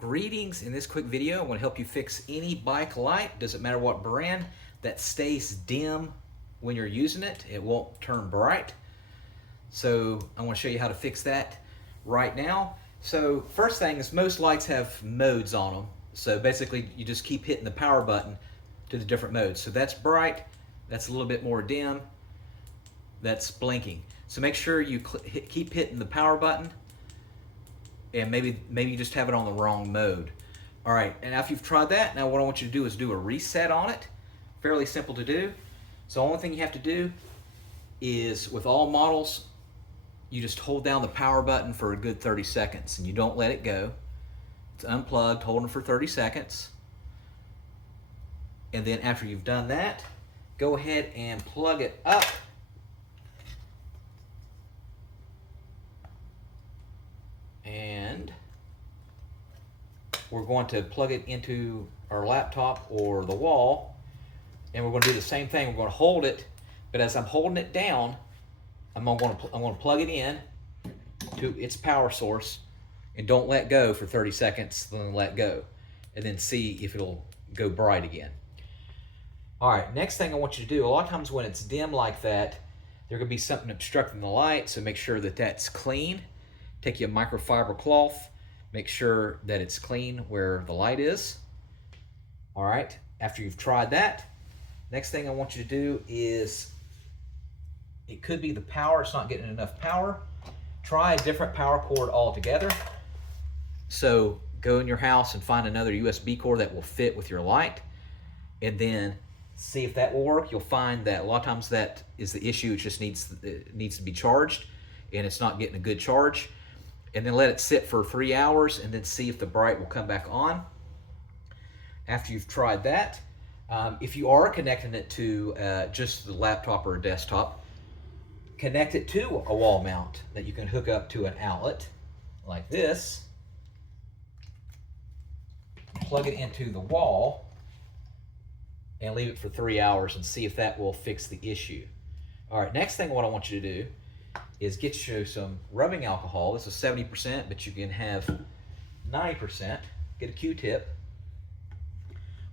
Greetings. In this quick video, I want to help you fix any bike light, doesn't matter what brand, that stays dim when you're using it. It won't turn bright. So I want to show you how to fix that right now. So first thing is, most lights have modes on them. So basically you just keep hitting the power button to the different modes. So that's bright, that's a little bit more dim, that's blinking. So make sure you keep hitting the power button, and maybe you just have it on the wrong mode. All right, and after you've tried that, now what I want you to do is do a reset on it. Fairly simple to do. So the only thing you have to do is, with all models, you just hold down the power button for a good 30 seconds and you don't let it go. It's unplugged, holding for 30 seconds. And then after you've done that, go ahead and plug it up. And we're going to plug it into our laptop or the wall, and we're going to do the same thing. We're going to hold it, but as I'm holding it down, I'm going to plug it in to its power source, and don't let go for 30 seconds, then let go, and then see if it'll go bright again. All right, next thing I want you to do, a lot of times when it's dim like that, there could be something obstructing the light, so make sure that that's clean. Take you a microfiber cloth, make sure that it's clean where the light is. All right, after you've tried that, next thing I want you to do is, it could be the power, it's not getting enough power. Try a different power cord altogether. So go in your house and find another USB cord that will fit with your light, and then see if that will work. You'll find that a lot of times that is the issue. It just needs to be charged, and it's not getting a good charge. And then let it sit for 3 hours, and then see if the bright will come back on. After you've tried that, if you are connecting it to just the laptop or a desktop, connect it to a wall mount that you can hook up to an outlet like this. Plug it into the wall and leave it for 3 hours and see if that will fix the issue. All right, next thing what I want you to do is get you some rubbing alcohol. This is 70%, but you can have 90%. Get a Q-tip.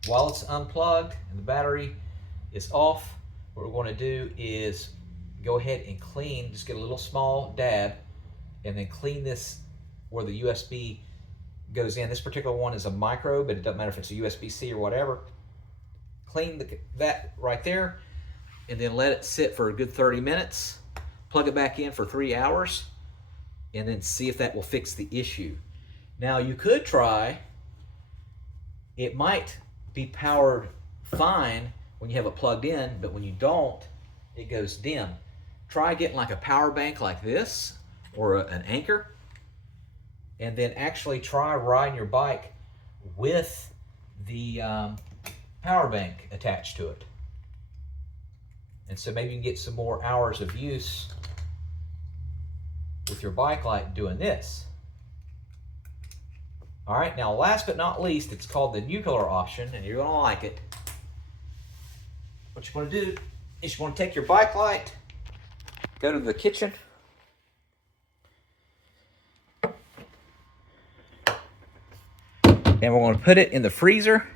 While it's unplugged and the battery is off, what we're going to do is go ahead and clean, just get a little small dab, and then clean this where the USB goes in. This particular one is a micro, but it doesn't matter if it's a USB-C or whatever. Clean that right there, and then let it sit for a good 30 minutes. Plug it back in for 3 hours, and then see if that will fix the issue. Now you could try, it might be powered fine when you have it plugged in, but when you don't, it goes dim. Try getting like a power bank like this, or an anchor, and then actually try riding your bike with the power bank attached to it. And so maybe you can get some more hours of use with your bike light doing this. All right, now last but not least, it's called the nuclear option, and you're gonna like it. What you wanna do is you wanna take your bike light, go to the kitchen, and we're gonna put it in the freezer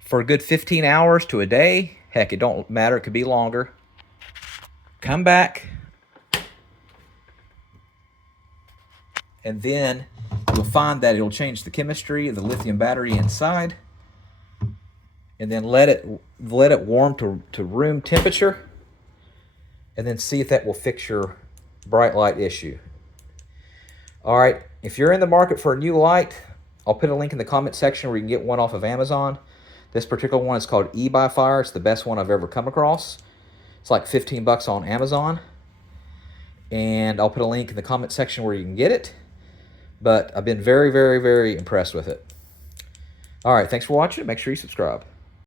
for a good 15 hours to a day. Heck, it don't matter, it could be longer. Come back, and then you'll find that it'll change the chemistry of the lithium battery inside, and then let it warm to room temperature, and then see if that will fix your bright light issue. All right, if you're in the market for a new light, I'll put a link in the comment section where you can get one off of Amazon. This particular one is called E by Fire. It's the best one I've ever come across. It's like 15 bucks on Amazon. And I'll put a link in the comment section where you can get it. But I've been very, very, very impressed with it. All right, thanks for watching. Make sure you subscribe.